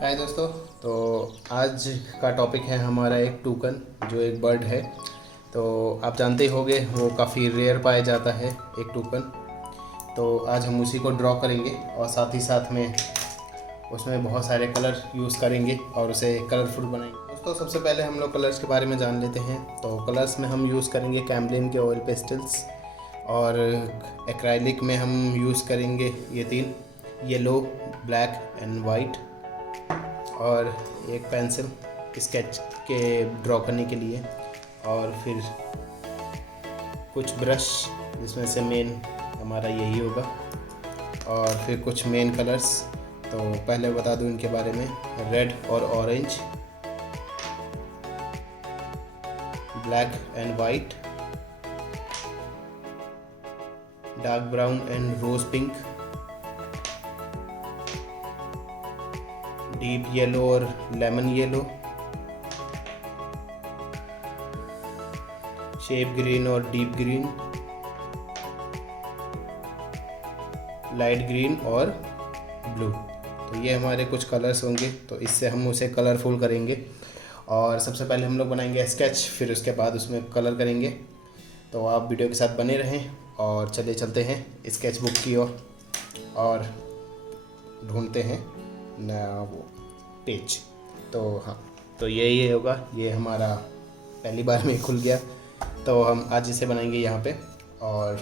हाय दोस्तों। तो आज का टॉपिक है हमारा एक टूकन, जो एक बर्ड है। तो आप जानते ही होंगे वो काफ़ी रेयर पाया जाता है एक टूकन। तो आज हम उसी को ड्रॉ करेंगे और साथ ही साथ में उसमें बहुत सारे कलर यूज़ करेंगे और उसे कलरफुल बनाएंगे। दोस्तों सबसे पहले हम लोग कलर्स के बारे में जान लेते हैं। तो कलर्स में हम यूज़ करेंगे कैम्लिन के ऑयल पेस्टल्स, और एक्राइलिक में हम यूज़ करेंगे ये तीन, येलो, ब्लैक एंड वाइट, और एक पेंसिल स्केच के ड्रॉ करने के लिए, और फिर कुछ ब्रश जिसमें से मेन हमारा यही होगा, और फिर कुछ मेन कलर्स। तो पहले बता दूं इनके बारे में, रेड और orange, black and white, dark brown and rose pink, deep yellow और लेमन येलो, शेप ग्रीन और डीप ग्रीन, लाइट ग्रीन और ब्लू। तो ये हमारे कुछ कलर्स होंगे। तो इससे हम उसे कलरफुल करेंगे। और सबसे पहले हम लोग बनाएंगे स्केच, फिर उसके बाद उसमें कलर करेंगे। तो आप वीडियो के साथ बने रहें और चले चलते हैं स्केच बुक की ओर और ढूंढते हैं नया वो पेज। तो हाँ, तो ये होगा, ये हमारा पहली बार में खुल गया। तो हम आज इसे बनाएंगे यहाँ पे, और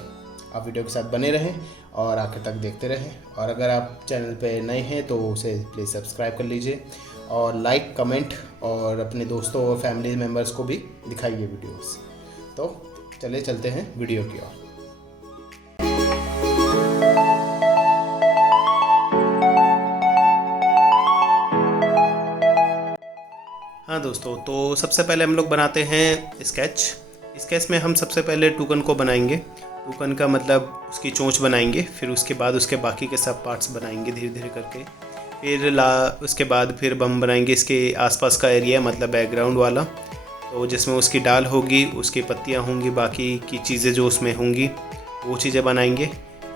आप वीडियो के साथ बने रहें और आखिर तक देखते रहें। और अगर आप चैनल पे नए हैं तो उसे प्लीज़ सब्सक्राइब कर लीजिए, और लाइक, कमेंट और अपने दोस्तों और फैमिली मेम्बर्स को भी दिखाइए वीडियोस। तो चले चलते हैं वीडियो की ओर। हाँ दोस्तों, तो सबसे पहले हम लोग बनाते हैं स्केच में हम सबसे पहले टूकन को बनाएंगे। टूकन का मतलब उसकी चोंच बनाएंगे, फिर उसके बाद उसके बाकी के सब पार्ट्स बनाएंगे धीरे धीरे करके। फिर उसके बाद फिर हम बनाएंगे इसके आसपास का एरिया, मतलब बैकग्राउंड वाला, तो जिसमें उसकी डाल होगी, उसकी पत्तियाँ होंगी, बाकी की चीज़ें जो उसमें होंगी वो चीज़ें बनाएंगे।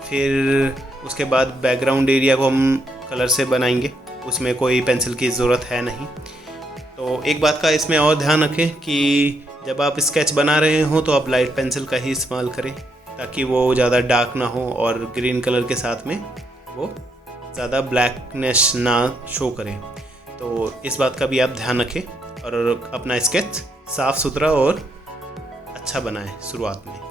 फिर उसके बाद बैकग्राउंड एरिया को हम कलर से बनाएंगे, उसमें कोई पेंसिल की ज़रूरत है नहीं। तो एक बात का इसमें और ध्यान रखें कि जब आप स्केच बना रहे हो तो आप लाइट पेंसिल का ही इस्तेमाल करें, ताकि वो ज़्यादा डार्क ना हो और ग्रीन कलर के साथ में वो ज़्यादा ब्लैकनेस ना शो करे। तो इस बात का भी आप ध्यान रखें और अपना स्केच साफ़ सुथरा और अच्छा बनाएं शुरुआत में।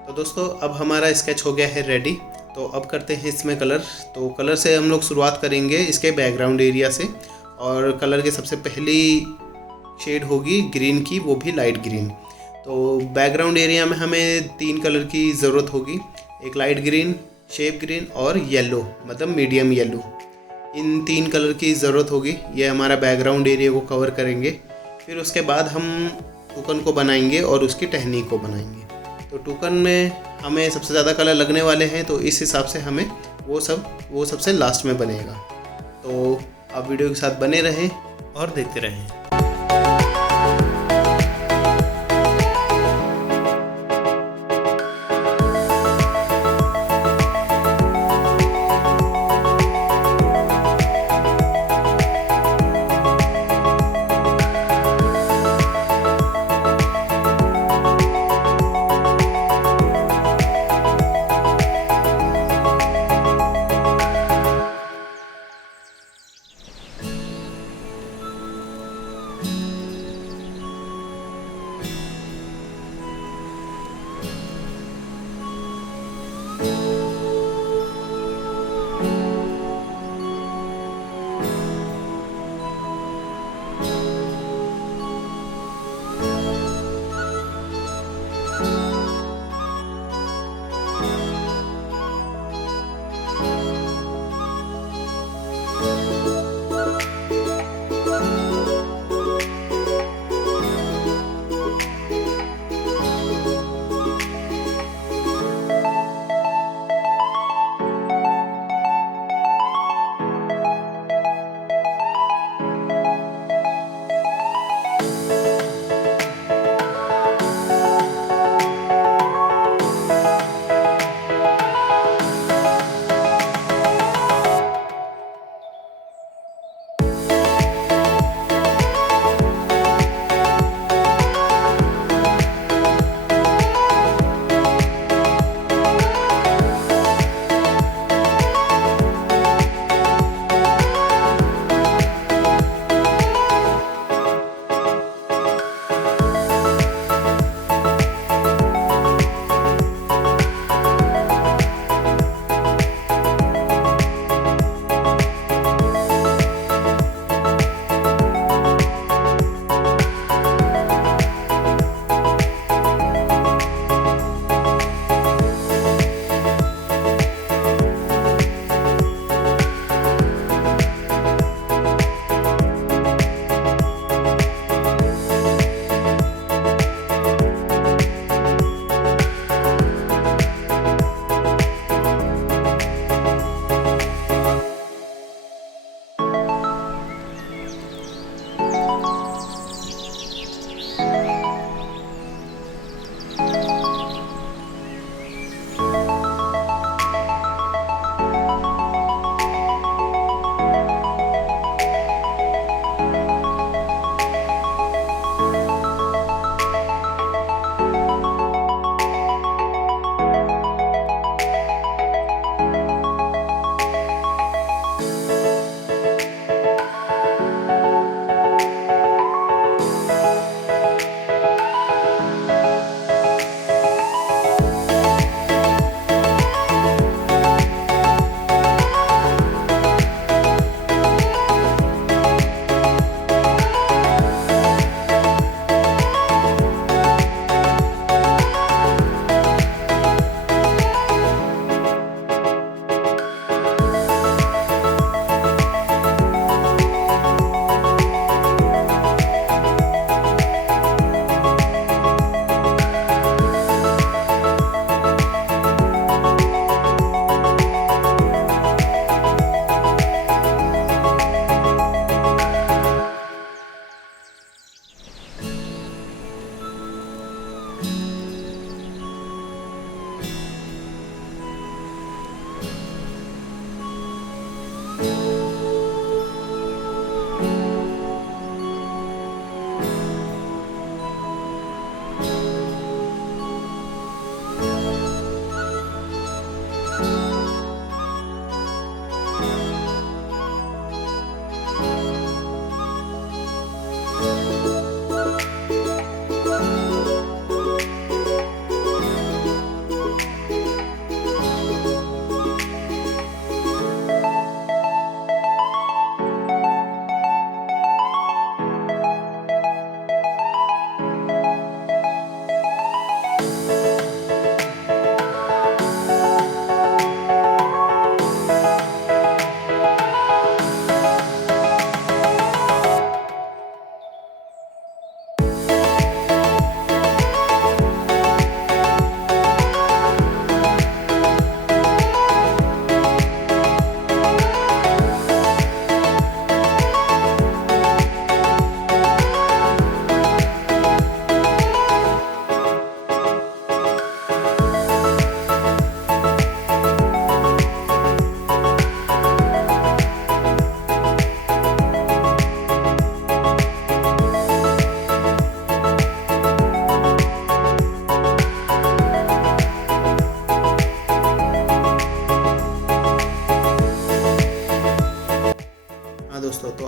तो दोस्तों अब हमारा स्केच हो गया है रेडी। तो अब करते हैं इसमें कलर। तो कलर से हम लोग शुरुआत करेंगे इसके बैकग्राउंड एरिया से, और कलर की सबसे पहली शेड होगी ग्रीन की, वो भी लाइट ग्रीन। तो बैकग्राउंड एरिया में हमें 3 कलर की ज़रूरत होगी, एक लाइट ग्रीन, शेप ग्रीन और येलो, मतलब मीडियम येलो। इन 3 कलर की ज़रूरत होगी। ये हमारा बैकग्राउंड एरिया को कवर करेंगे। फिर उसके बाद हम टूकन को बनाएंगे और उसकी टहनी को बनाएंगे। तो टूकन में हमें सबसे ज़्यादा कलर लगने वाले हैं, तो इस हिसाब से हमें वो सबसे लास्ट में बनेगा। तो आप वीडियो के साथ बने रहें और देखते रहें।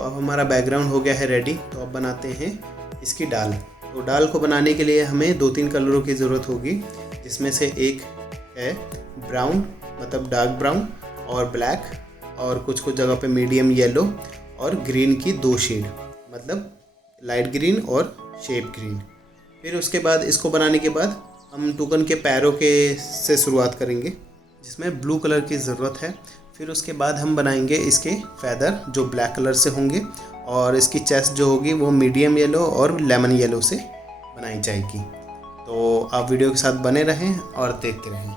अब हमारा बैकग्राउंड हो गया है रेडी। तो अब बनाते हैं इसकी डाल। तो डाल को बनाने के लिए हमें 2-3 कलरों की ज़रूरत होगी, जिसमें से एक है ब्राउन मतलब डार्क ब्राउन और ब्लैक, और कुछ कुछ जगह पे मीडियम येलो, और ग्रीन की 2 शेड मतलब लाइट ग्रीन और शेप ग्रीन। फिर उसके बाद इसको बनाने के बाद हम टूकन के पैरों के से शुरुआत करेंगे, जिसमें ब्लू कलर की ज़रूरत है। फिर उसके बाद हम बनाएंगे इसके फैदर जो ब्लैक कलर से होंगे, और इसकी चेस्ट जो होगी वो मीडियम येलो और लेमन येलो से बनाई जाएगी। तो आप वीडियो के साथ बने रहें और देखते रहें।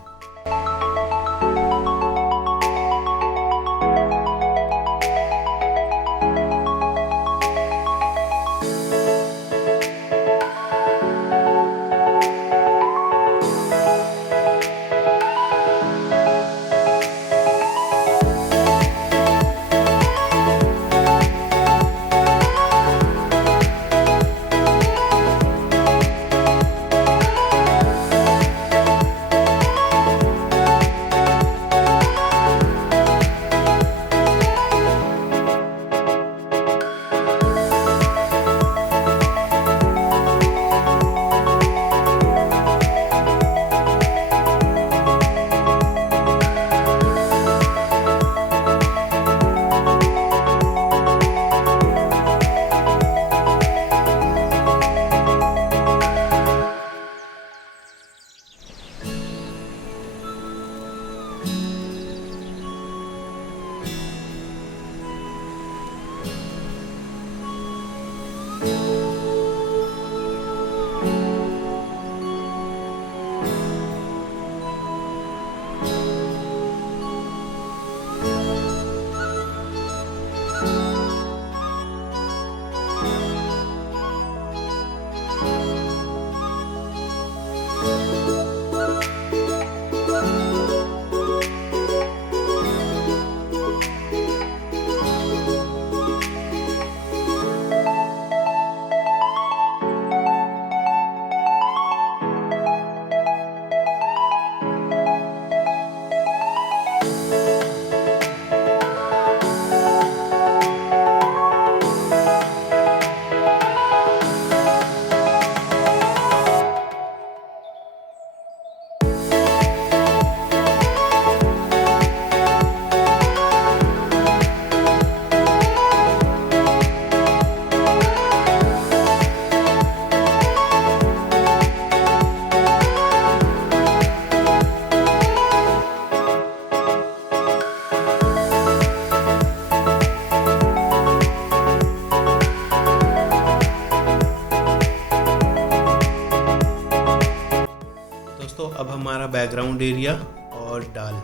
दोस्तों अब हमारा बैकग्राउंड एरिया और डाल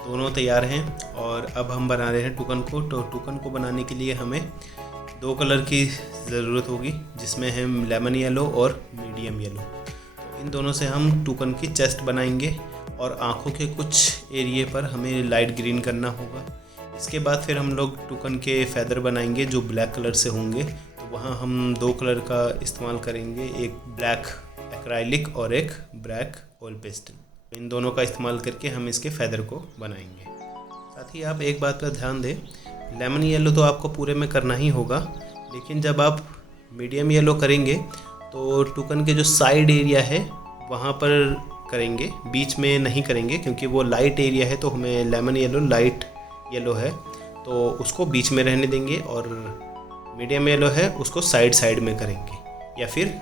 दोनों तैयार हैं, और अब हम बना रहे हैं टूकन को। तो टूकन को बनाने के लिए हमें 2 कलर की ज़रूरत होगी, जिसमें है लेमन येलो और मीडियम येलो। तो इन दोनों से हम टूकन की चेस्ट बनाएंगे, और आँखों के कुछ एरिए पर हमें लाइट ग्रीन करना होगा। इसके बाद फिर हम लोग टूकन के फैदर बनाएंगे जो ब्लैक कलर से होंगे। तो वहाँ हम 2 कलर का इस्तेमाल करेंगे, एक ब्लैक एक्राइलिक और एक ब्लैक ऑयल पेस्टल। इन दोनों का इस्तेमाल करके हम इसके फैदर को बनाएंगे। साथ ही आप एक बात पर ध्यान दें, लेमन येलो तो आपको पूरे में करना ही होगा, लेकिन जब आप मीडियम येलो करेंगे तो टूकन के जो साइड एरिया है वहाँ पर करेंगे, बीच में नहीं करेंगे, क्योंकि वो लाइट एरिया है। तो हमें लेमन येलो लाइट येलो है तो उसको बीच में रहने देंगे, और मीडियम येलो है उसको साइड साइड में करेंगे, या फिर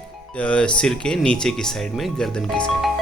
सिर के नीचे की साइड में, गर्दन की साइड।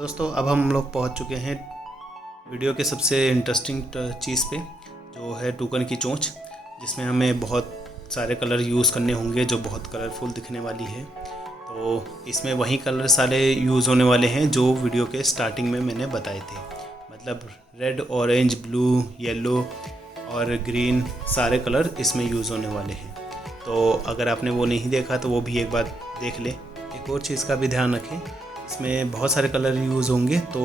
दोस्तों अब हम लोग पहुंच चुके हैं वीडियो के सबसे इंटरेस्टिंग चीज़ पे, जो है टूकन की चोंच, जिसमें हमें बहुत सारे कलर यूज़ करने होंगे जो बहुत कलरफुल दिखने वाली है। तो इसमें वही कलर सारे यूज़ होने वाले हैं जो वीडियो के स्टार्टिंग में मैंने बताए थे, मतलब रेड, ऑरेंज, ब्लू, येलो और ग्रीन, सारे कलर इसमें यूज़ होने वाले हैं। तो अगर आपने वो नहीं देखा तो वो भी एक बार देख लें। एक और चीज़ का भी ध्यान रखें, इसमें बहुत सारे कलर यूज़ होंगे, तो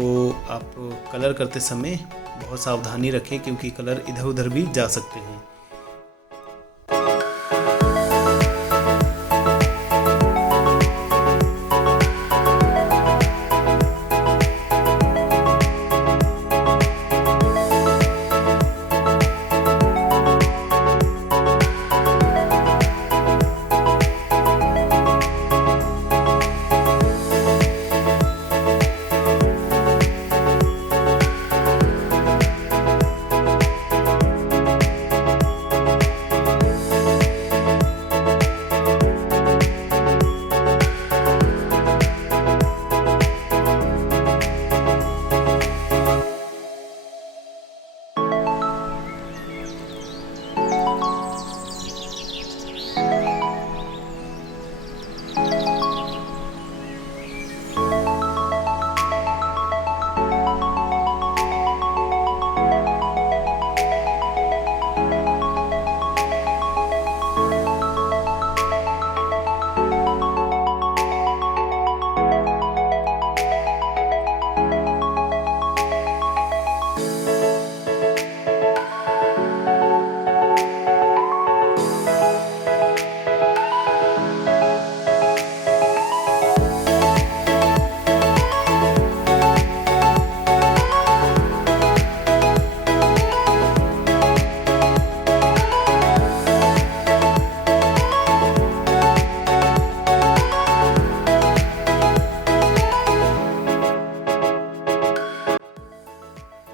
आप कलर करते समय बहुत सावधानी रखें क्योंकि कलर इधर उधर भी जा सकते हैं।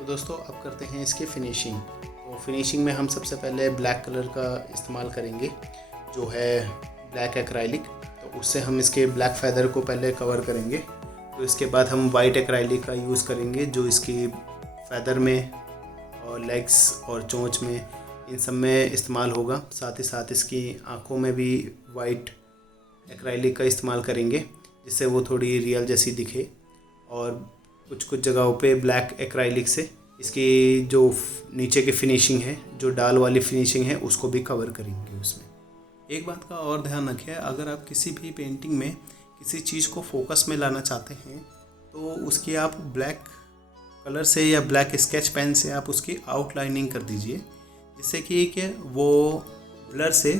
दोस्तों अब करते हैं इसकी फिनिशिंग। तो फिनिशिंग में हम सबसे पहले ब्लैक कलर का इस्तेमाल करेंगे, जो है ब्लैक एक्राइलिक। तो उससे हम इसके ब्लैक फैदर को पहले कवर करेंगे। तो इसके बाद हम वाइट एक्राइलिक का यूज़ करेंगे, जो इसकी फैदर में और लेग्स और चोंच में, इन सब में इस्तेमाल होगा। साथ ही साथ इसकी आँखों में भी वाइट एक्राइलिक का इस्तेमाल करेंगे, जिससे वो थोड़ी रियल जैसी दिखे। और कुछ कुछ जगहों पे ब्लैक एक्राइलिक से इसकी जो नीचे की फिनिशिंग है, जो डाल वाली फिनिशिंग है, उसको भी कवर करेंगे उसमें। एक बात का और ध्यान रखिए, अगर आप किसी भी पेंटिंग में किसी चीज़ को फोकस में लाना चाहते हैं तो उसकी आप ब्लैक कलर से या ब्लैक स्केच पेन से आप उसकी आउटलाइनिंग कर दीजिए, जिससे कि वो ब्लर से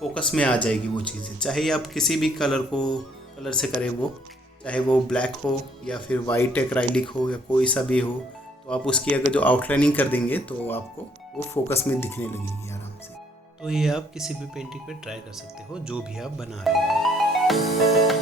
फोकस में आ जाएगी वो चीज़ें। चाहे आप किसी भी कलर से करें, वो चाहे वो ब्लैक हो या फिर वाइट एक्राइलिक हो या कोई सा भी हो, तो आप उसकी अगर जो आउटलाइनिंग कर देंगे तो आपको वो फोकस में दिखने लगेगी आराम से। तो ये आप किसी भी पेंटिंग पे ट्राई कर सकते हो, जो भी आप बना रहे हो।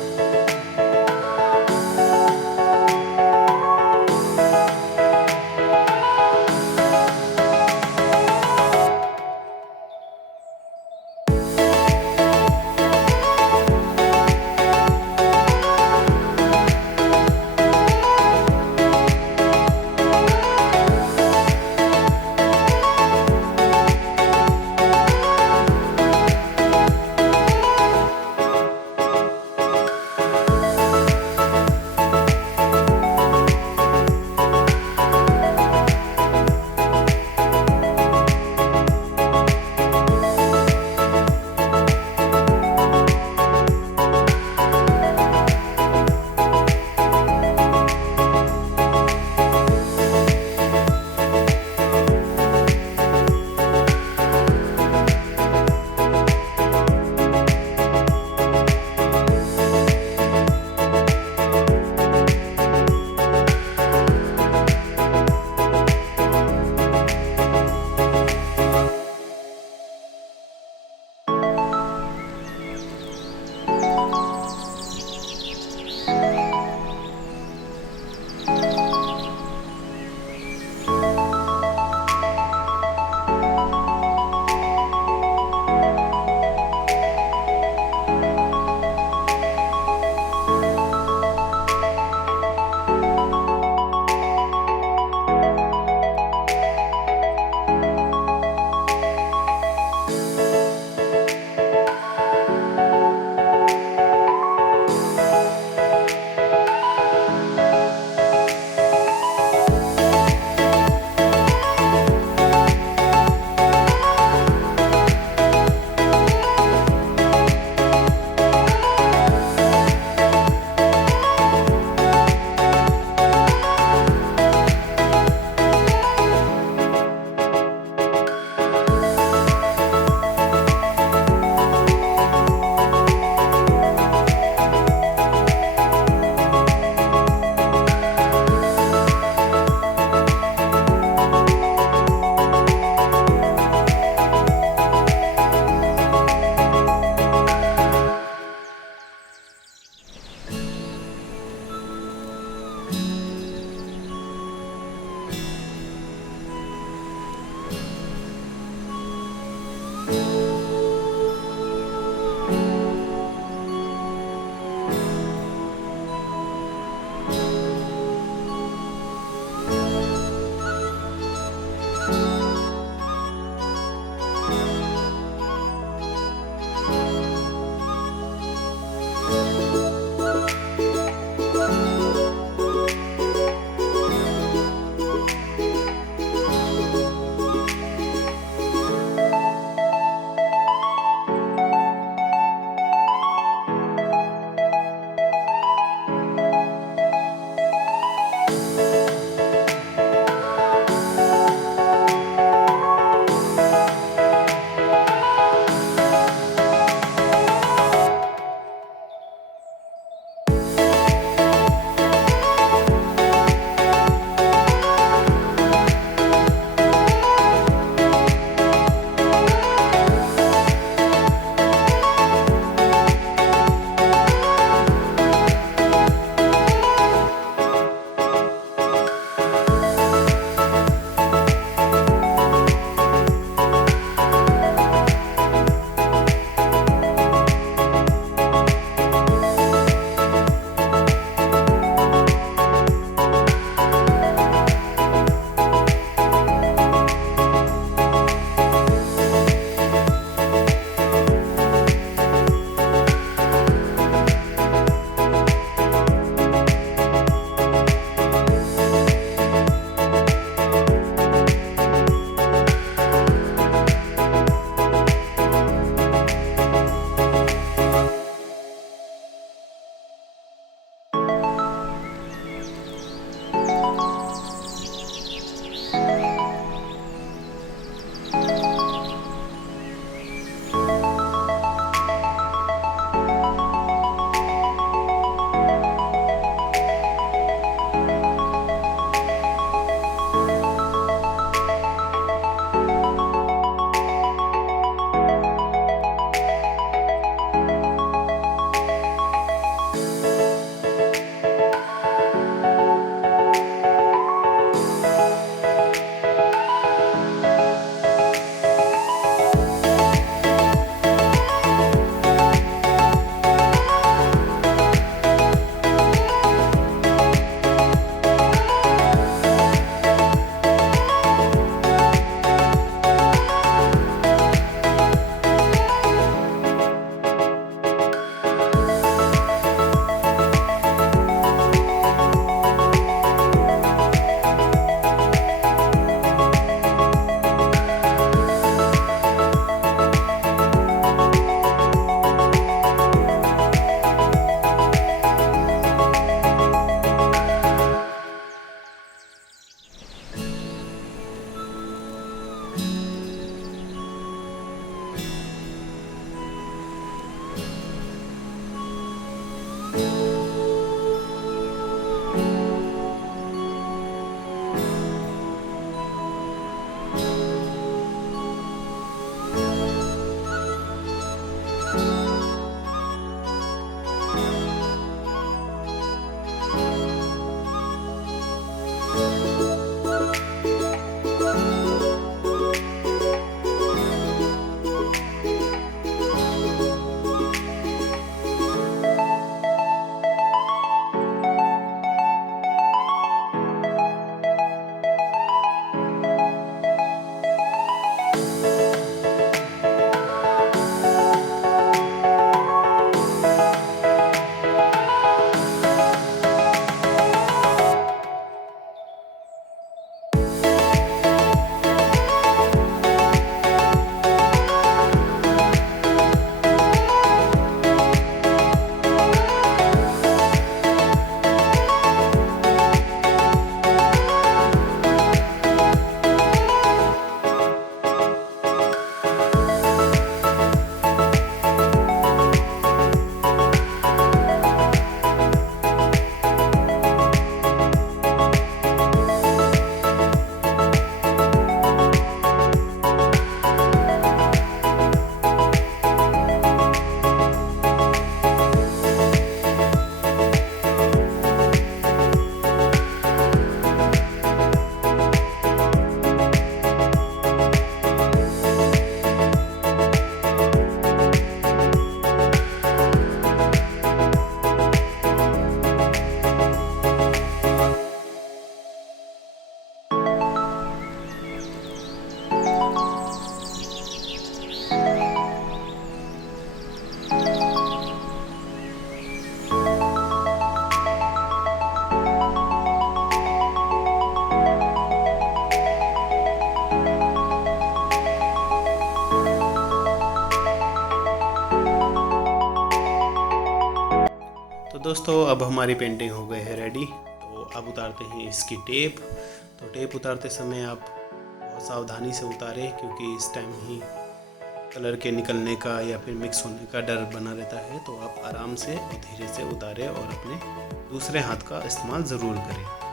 तो दोस्तों अब हमारी पेंटिंग हो गई है रेडी। तो अब उतारते हैं इसकी टेप। तो टेप उतारते समय आप बहुत सावधानी से उतारें, क्योंकि इस टाइम ही कलर के निकलने का या फिर मिक्स होने का डर बना रहता है। तो आप आराम से और धीरे से उतारें और अपने दूसरे हाथ का इस्तेमाल ज़रूर करें।